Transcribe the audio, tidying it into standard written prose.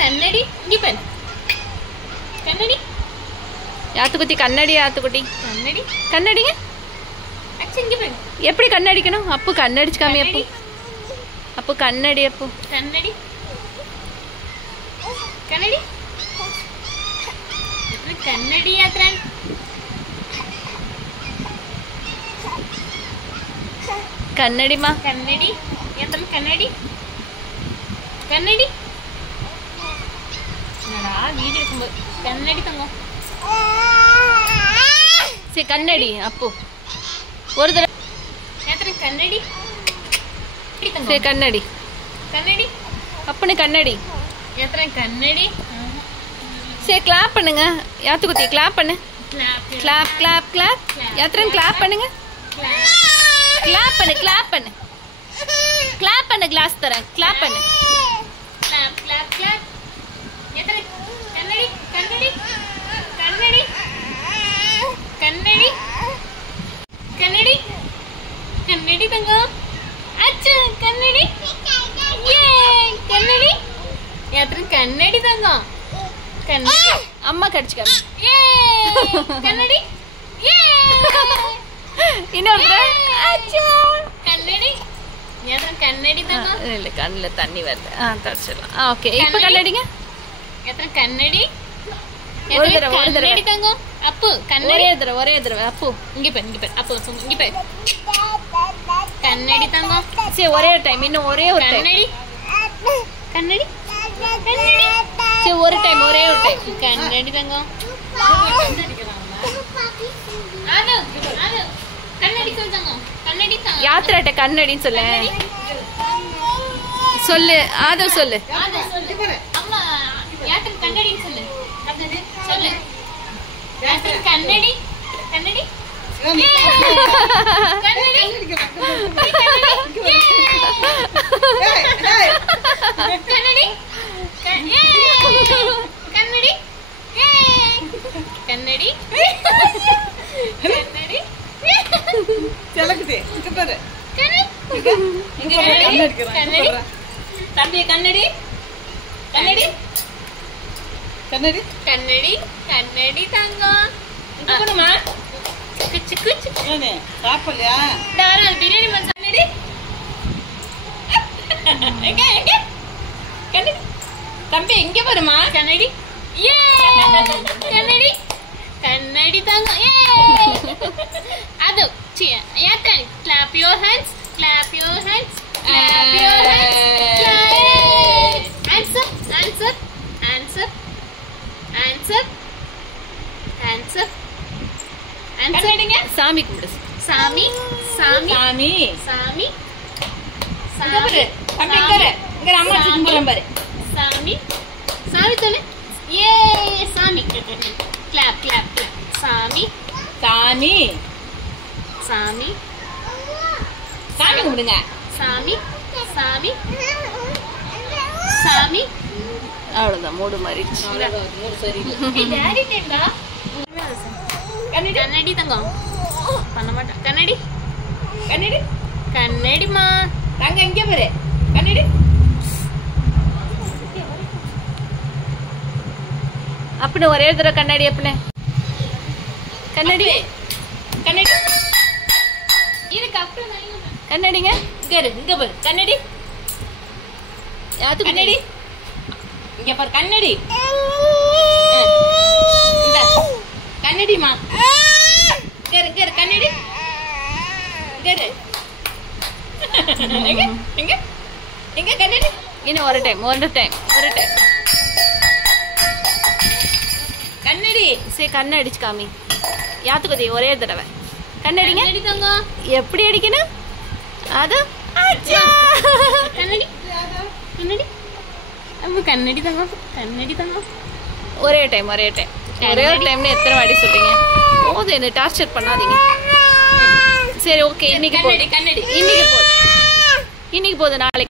கண்ணடி இங்க பாரு. கண்ணடி யாத்துக்குட்டி கண்ணடி. யாத்துக்குட்டி கண்ணடி கண்ணடிங்க. அச்சா இங்க பாரு. எப்படி கண்ணடிக்கணும்? அப்பு கண்ணடிச்சு காமி. அப்பு அப்பு கண்ணடி. அப்பு கண்ணடி கண்ணடி கண்ணடி யாத்ரன் கண்ணடிமா. கண்ணடி யாத்ரன் கண்ணடி கண்ணடி என்னடா வீடியோ எடுக்கும்போது கண்ணடி தங்கம். சரி கண்ணடி. அப்பு ஒரு தடவை யாத்ரன் கண்ணடி. சரி கண்ணடி. கண்ணடி அப்புன்னு கண்ணடி. யாத்ரன் கண்ணடி. சரி கிளாப் பண்ணுங்க. யாத்துக்குட்டி கிளாப் பண்ணு. Clap clap clap. யாத்திரன் கிளாப் பண்ணுங்க. கிளாப் பண்ணு. கிளாப் பண்ணு. கிளாப் பண்ணு. கிளாஸ் தரேன். கிளாப் பண்ணு. Clap clap clap. யாத்ரன் கண்ணடி கண்ணடி கண்ணடி கண்ணடி கண்ணடி கண்ணடி தங்கம். அச்சா கண்ணடி. ஏ கண்ணடி யாத்ரன் கண்ணடி தங்கம். கண்ணடி அம்மா கடிச்சுக்காம. ஏ கண்ணடி. ஏ இன்னொரு தடவை. அச்சா கண்ணடி யாத்ரன் கண்ணடி தங்கம். இல்ல கண்ணுல தண்ணி வருது. தடிச்சிடலாம். ஓகே இப்ப கண்ணடிங்க. யாத்ரன் கண்ணடி. ஒரு தடவை. ஒரு கண்ணடி தடவை. தங்கம். அப்பு கண்ணடி. ஒரே தடவை. ஒரே தடவை. அப்பு இங்க பாரு. இங்க பாரு. அப்பு இங்க பாரு. கண்ணடி தங்கம். சரி ஒரே டைம். இன்னும் ஒரே ஒரு டைம். கண்ணடி கண்ணடி கண்ணடி. சரி ஒரு டைம். ஒரே ஒரு டைம். கண்ணடி தங்கம். ஆது ஆது கண்ணடி சொல் தங்கம். கண்ணடி தங்கம். யாத்திராட்ட கண்ணடின்னு சொல்லு. சொல்லு ஆதவ் சொல்லு. ஆது சொல்லு. அம்மா யாத்திரை கண்ணடின்னு சொல்லு. சொல்லு யாத்திரை கண்ணடி கண்ணடி கண்ணடி கண்ணடி கண்ணடி கண்ணடி கண்ணடி கண்ணடி செலக்குதே இங்க பாரு. இங்க கண்ணடி தம்பி கண்ணடி கண்ணடி கண்ணடி கண்ணடி கண்ணடி தங்கம். இங்க போடுமா. குச்சு குச்சு ஏனே சாப்பிடலையா? டாரா பிரியாணி மசாலா. கண்ணடி எங்க எங்க கண்ணடி தம்பி இங்க பாருமா. கண்ணடி. ஏ கண்ணடி கண்ணடி தங்கம். ஏ அது யாத்ரன் clap your hands. Clap your hands. Clap your hands. Answer answer answer answer answer answer. சாமி கும்பிடு. சாமி சாமி சாமி சாமி இங்க பாரு. தம்பி இங்க பாரு. இங்க அம்மா கும்பிடுறேன் பாரு. சாமி சாமி சொல்லு. ஏ சாமி. clap clap clap. சாமி சாமி சாமி சாமி கும்பிடுங்க. சாமி சாமி சாமி. அவ்வளவுதான். மூடு மாறிடுச்சு. டாடி டேண்டா. கண்ணடி தங்கம் பண்ண மாட்டேன். கண்ணடி கண்ணடி கண்ணடிமா. தங்க இங்க பாரு. கண்ணடி அப்படி ஒரே தடவை கண்ணாடி. அப்பனே கண்ணாடி. கண்ணடி இதுக்கு அப்புறம் கண்ணாடிங்க. இங்க இரு. இங்க பாரு. கண்ணடி யாத்துக்குட்டி. கண்ணடி இங்க பாரு. கண்ணடி இந்த கண்ணடிமா. இங்க இரு. இங்க இரு. கண்ணடி இங்க இரு. எங்க எங்க எங்க கண்ணடி. இன்னும் ஒரு டைம். ஒரு டைம். ஒரு டைம். கண்ணடி. சரி கண்ணை அடிச்சு காமி. யாத்துக்குட்டி ஒரே தடவை. கண்ணடிங்க. கண்ணடி தங்கம். எப்படி அடிக்கணும்? அது கண்ணடி கண்ணடி. அப்ப கண்ணடி தங்கம். கண்ணடி தங்கம். ஒரே டைம். ஒரே டைம். ஒரே ஒரு டைம்ல எத்தனை வாட்டி சொல்றீங்க? போதும். என்ன டார்ச்சர் பண்ணாதீங்க. சரி ஓகே. இன்னைக்கு போதும். கண்ணடி இன்னைக்கு போதும். இன்னைக்கு போதும். நாளைக்கு